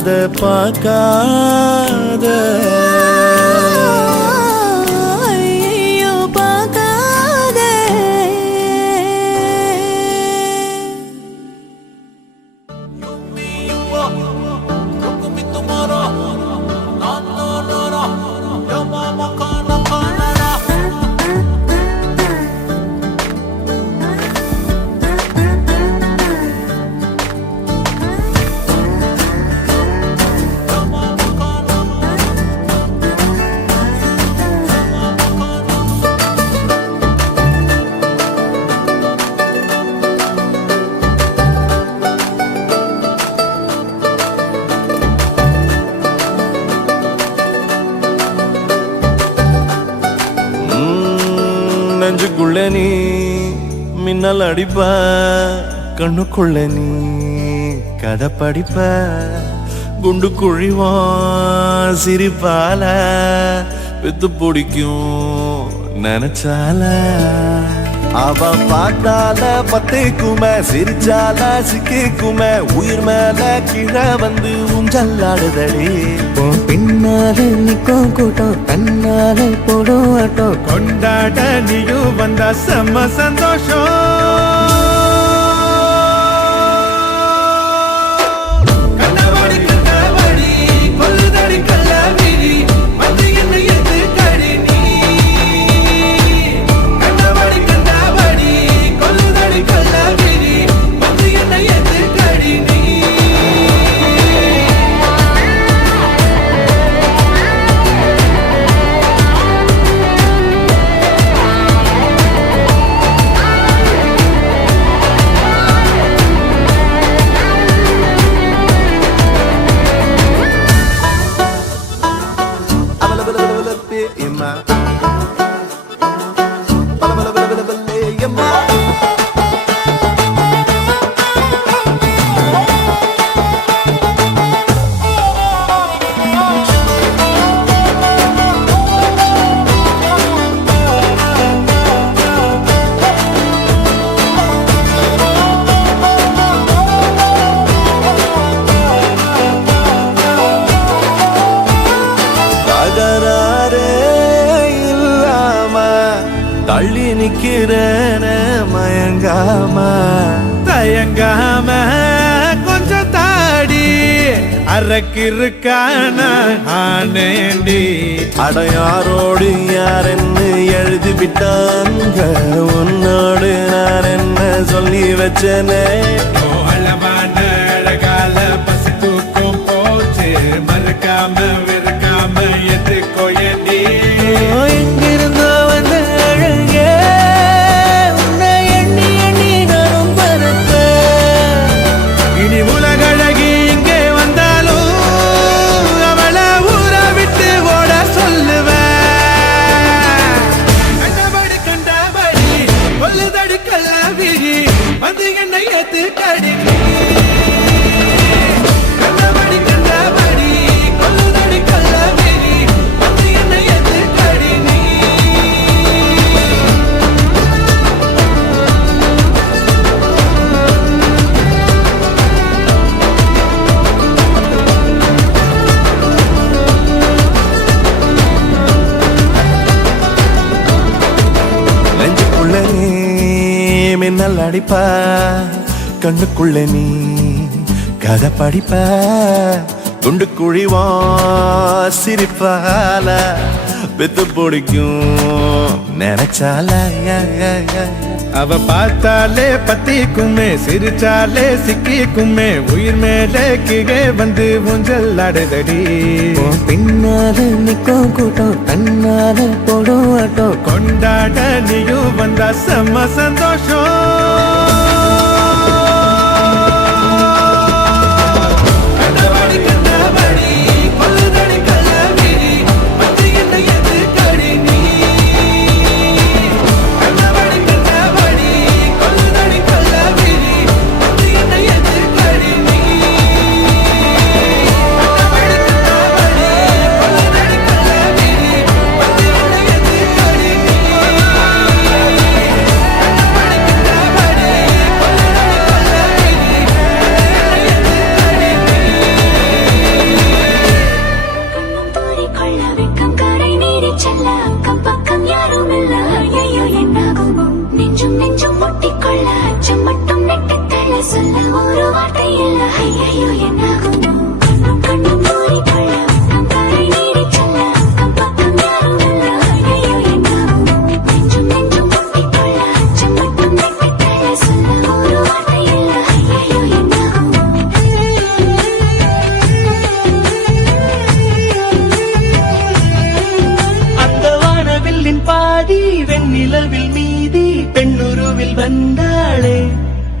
அத பார்க்காத ஐயோ பார்க்காதே நெஞ்சுக்குள்ள நீ மின்னல் அடிப்ப கண்ணுக்குள்ள நீ கதை படிப்ப குண்டு குழிவான் சிரிப்பால வித்து பிடிக்கும் நினைச்சால அவ பார்த்தால பத்திக்குமே சிரிச்சால சிக்கிக்குமே உயிர் மேல கீழே வந்து ஊஞ்சல்லாடுதடி பின்னால நிக்கும் கூட்டம் கண்ணால போடும் ஆட்டம் கொண்டாட நீயும் வந்தா செம்ம சந்தோஷம் தள்ளி நிக்கிறேன மயங்காம தயங்காம கொஞ்சம் தாடி அரக்கிருக்கான ஆனேண்டி அடையாரோடு யாரென்னு எழுதி விட்டாங்க உன்னோடு நான் என்ன சொல்லி வச்சனே அளவான அழகால பசி தூக்கம் போச்சு மறுக்காம வெறுக்காம எதுக்கோ ஏண்டி எங்கிருந்தோ வந்த அழகே உன்னை எண்ணி எண்ணி நானும் பறப்பேன் இனி உலகழகி இங்கே வந்தாலும் அவளை ஊரை விட்டு ஓட சொல்லுவேன் கண்டபடி கண்டபடி கொல்லுதடி கல்லாவிரி வந்து என்னை ஏத்து கடி கண்டபடி கண்டபடி கொல்லுதடி கல்லாவிரி வந்து என்னை ஏத்து கடி நெஞ்சுக்குள்ள நீ மின்னல் அடிப்ப கண்ணுக்குள்ள நீ கதை படிப்ப குண்டு குழிவா சிரிப்பால வித்து பிடிக்கும் நினைச்சால அவ பார்த்தாலே பத்திக்குமே சிரிச்சாலே சிக்கிக்குமே உயிர் மேலே கீழே வந்து ஊஞ்சல் ஆடுதடி பின்னால நிக்கும் கூட்டம் கண்ணால போடும் ஆட்டம் கொண்டாட நீயும் வந்தா செம்ம சந்தோஷம்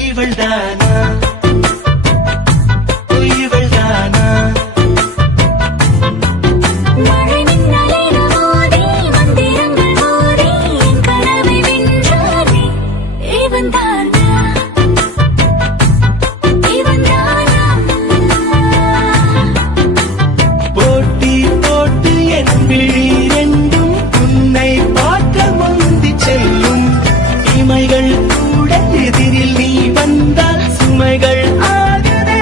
இவள்தானா இவள்தானா மழை மின்னலில் மோதி மந்திரங்கள் மோதி என் கனவை வென்றானே இவன்தானா இவன்தானா போட்டி போட்டு என் விழி ரெண்டும் உன்னை பார்க்க முந்தி செல்லும் இமைகள் கூட எதிரில் நீ வந்தால் சுமைகள் ஆகுதே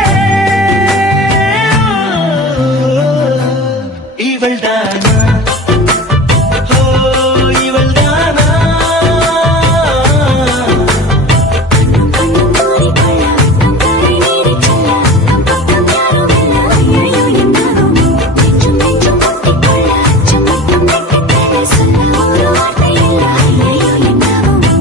இவள்தானா ஓ இவள்தானா கண்ணும் கண்ணும் மூடிக்கொள்ள நம் கரை நீரிச் செல்ல நம் பக்கம் யாரும் இல்ல ஐயையோ என்னாகுமோ நெஞ்சும் நெஞ்சும் ஒட்டிக்கொள்ள அச்சம் மட்டும் வெட்கத்தேனே சொல்ல ஒரு வார்த்தை இல்ல ஐயையோ என்னாகுமோ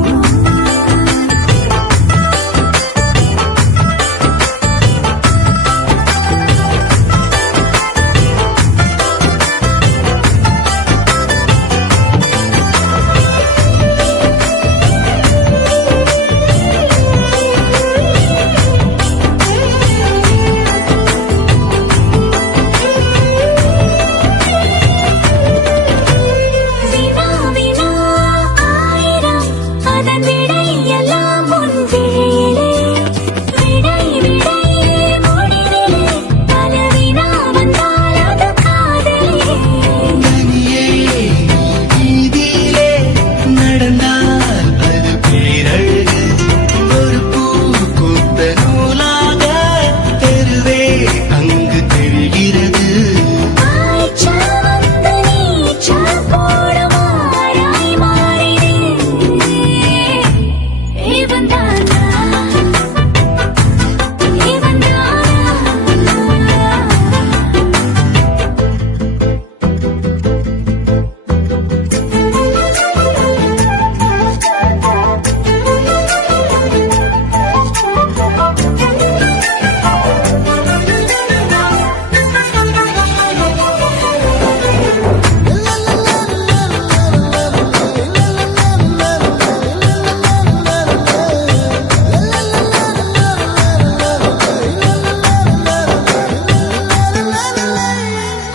வினா வினா ஆயிரம் அதன் விடை எல்லாம் உன் விழியிலே விடை விடை முடிவிலே பல வினா வந்தால் அது காதலே தனியே வீதியிலே நடந்தால் அது பேரழகு ஒரு பூ பூத்த நூலாக தெருவே அங்கு தெரிகிறது ஆய்ச்சா வந்து நீச்சா போடுமாறாய் மாறினே இவன்தானா இவன்தானா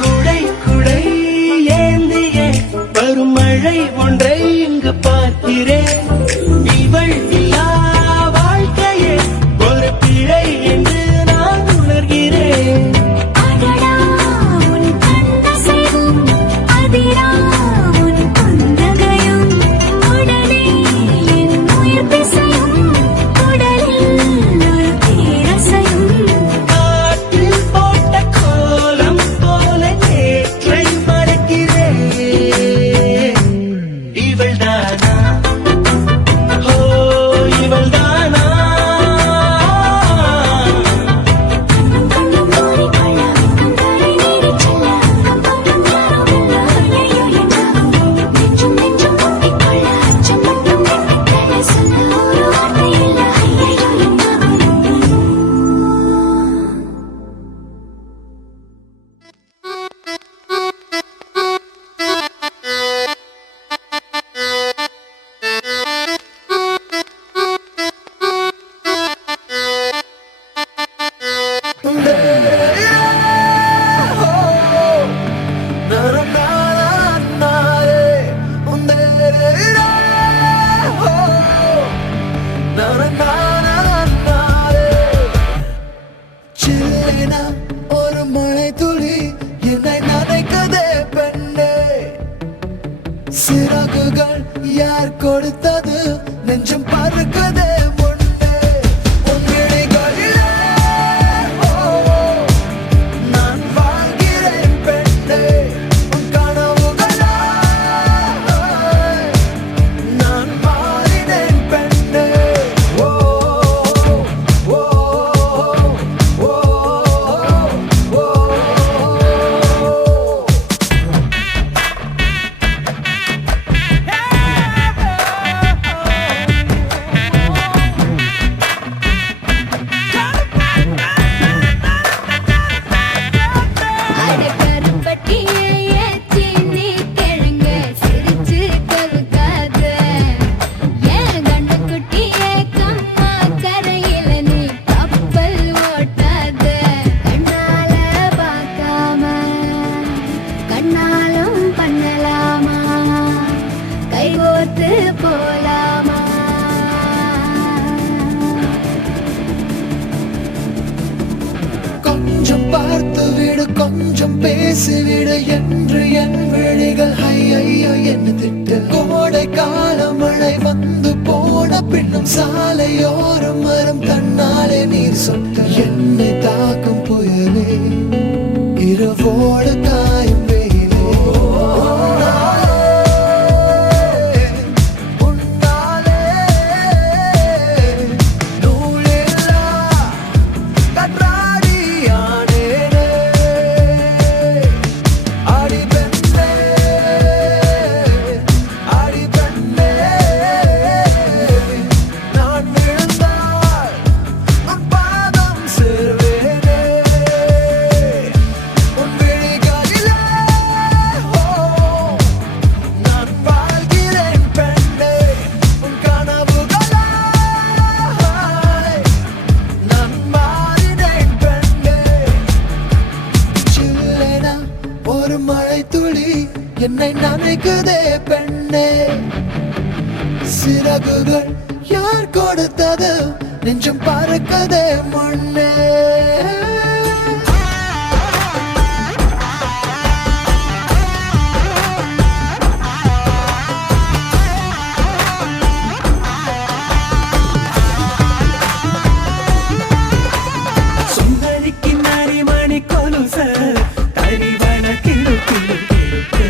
குடை குடை ஏந்தியே வரும் மழை ஒன்றை இங்கு பார்க்கிறேன் இவள் இல்லா வாழ்க்கையே ஒரு பிழை என்று நான் உணர்கிறேன் அடடா உன் கண்ணசைவும் அதிரா உன் புன்னகையும் உடனே என் உயிர் பிசையும் உடலில் ஒரு பேரசையும் காற்றில் போட்ட கோலம் போல நேற்றை மறக்கிறேன் இவள்தானா ஓ இவள்தானா கண்ணும் கண்ணும் மூடிக்கொள்ள வெட்கம் கரை நீரிச் செல்ல நம் பக்கம் யாரும் இல்ல ஐயையோ என்னாகுமோ நெஞ்சும் நெஞ்சும் ஒட்டிக்கொள்ள அச்சம் மட்டும் வெட்கத்தேனே சொல்ல ஒரு வார்த்தை இல்ல ஐயையோ என்னாகுமோ ஒரு மழை துளி என்னை நனைக்குதே பெண்ணே சிறகுகள் யார் கொடுத்தது நெஞ்சம் பறக்குதே முன்னே உன் விழிகளிலே நான் வாழ்கிறேன் பெண்ணே உன் கனவுகளா நான் மாறினேன் பெண்ணே ஓ ஓ ஓ ஓ ஓ வீசிவிடு என்று என் விழிகள் ஐயோ என்ன திட்டு. கோடை கால மழை வந்து போன பின்னும் சாலையோரம் மரம் தன்னாலே நீர் சொட்ட. என்னை தாக்கும் புயலே இரவோடு காயும் வெயிலே. உன்னாலே நூலில்லா கற்றாடியானேனே. அடி பெண்ணே, அடி பெண்ணே, நான் விழுந்தால் உன் பாதம் சேர்வேனே. உன் விழிகளிலே நான் வாழ்கிறேன் பெண்ணே. உன் கனவுகளாய் நான் மாறினேன் பெண்ணே. சில்லென ஒரு மழை துளி என்னை நனைக்குதே பெண்ணே. சிறகுகள் யார் கொடுத்தது நெஞ்சம் பறக்குதே முன்னே. சுந்தரிக்கு நரிமணி கொலுச தரிவன கிடு கிடு கிடுக்கு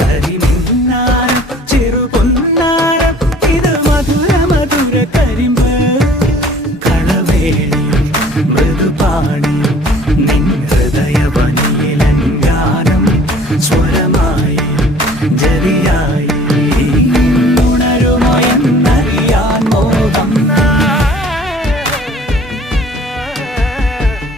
கரிமின்னாரம் சிறு பொன்னாரம் இது மதுர மதுர கரிம்பு களவேணியும் മൃദുപാണിയും നിൻ ഹൃദയവനിയിലങ്കാരം സ്വരമായി ജരിയായി ഉണരുമോ എന്നറിയാൻ മോഹം.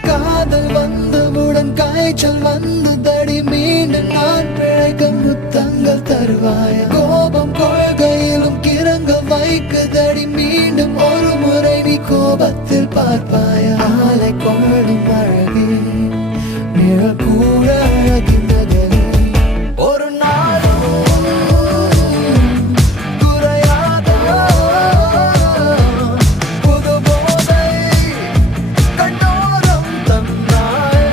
காதல் வந்தவுடன் காய்ச்சல் வந்ததடி மீண்டும் நான் பிழைக்க முத்தங்கள் தருவாய. கோபம் கொள்கையிலும் கிறங்க வைக்குதடி மீண்டும் ஒரு முறை நீ கோபத்தில் பார்ப்பாய. ஆலை கொள்ளும் அழகே நிழல் கூட அழகின்றதே. ஒரு நாளும் குறையாத புது போதை கண்ணோரம் தந்தாயே.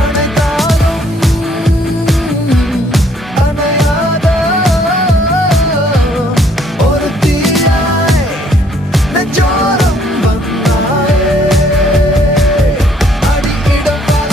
அனைத்தாலும் அணையாத ஒரு தீயாய் நெஞ்சோரம் வந்தாயே. அடியிடம் பல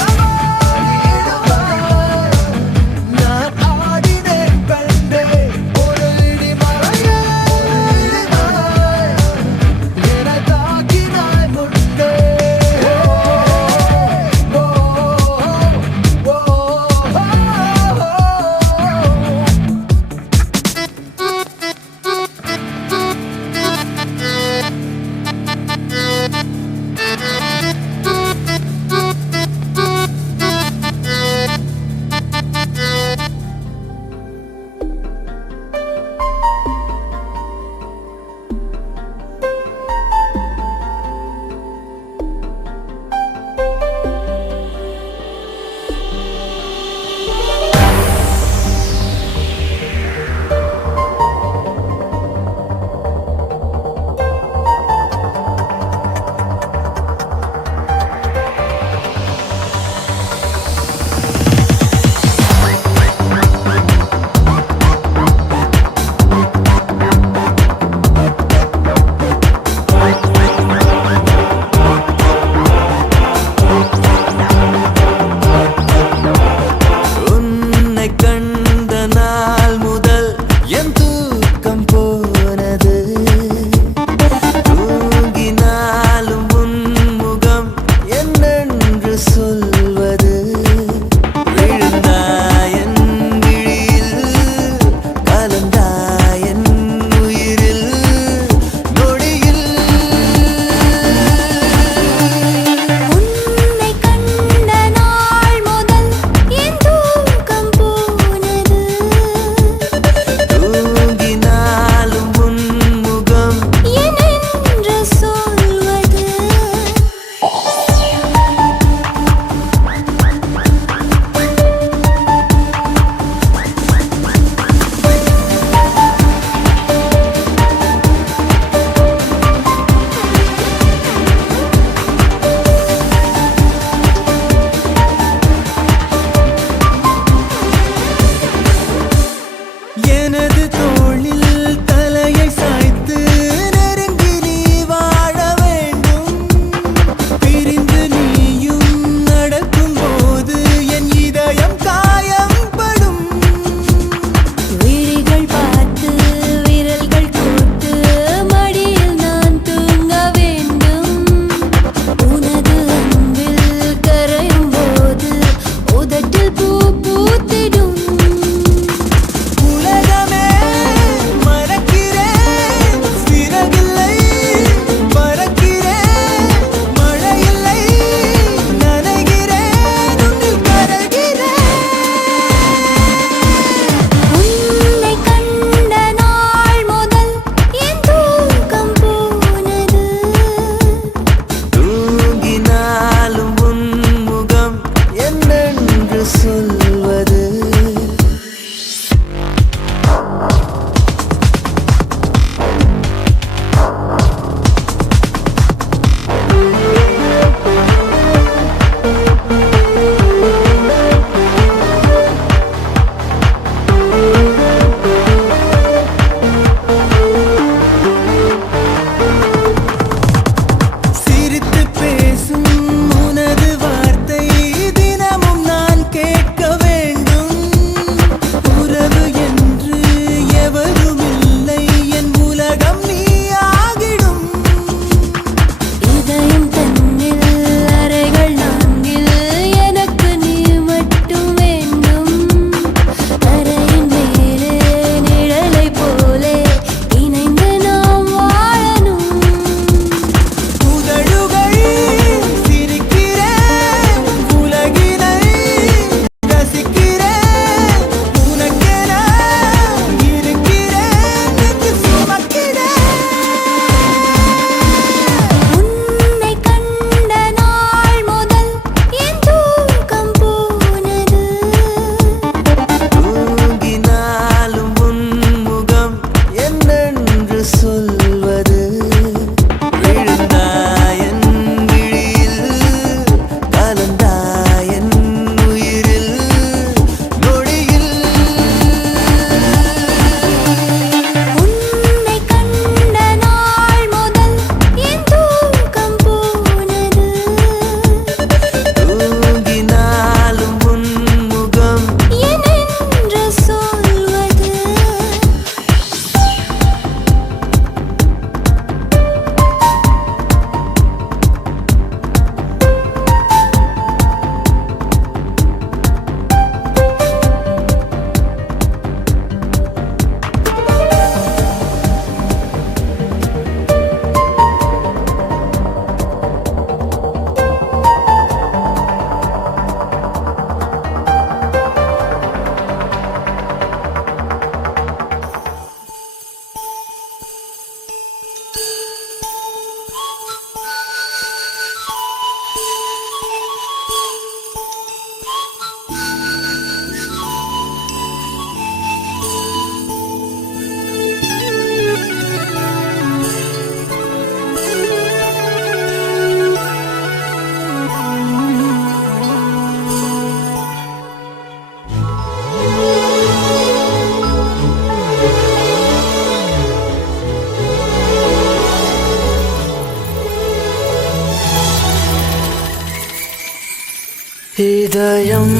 இதயம்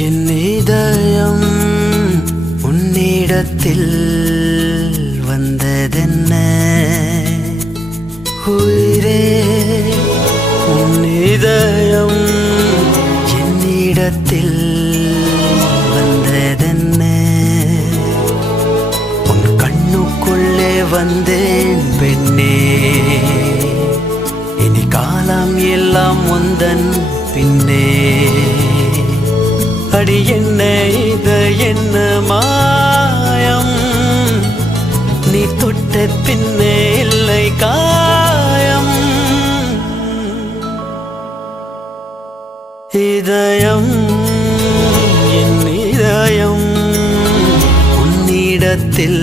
என் இதயம் உன்னிடத்தில் வந்ததென்ன உயிரே உன் இதயம் என்னிடத்தில் வந்ததென்ன உன் கண்ணுக்குள்ளே வந்தேன் பெண்ணே இனி காலம் எல்லாம் உந்தன் பின்னே அடி என்ன இது என்ன மாயம் நீ தொட்ட பின்னே இல்லை காயம் இதயம் என் இதயம் உன்னிடத்தில்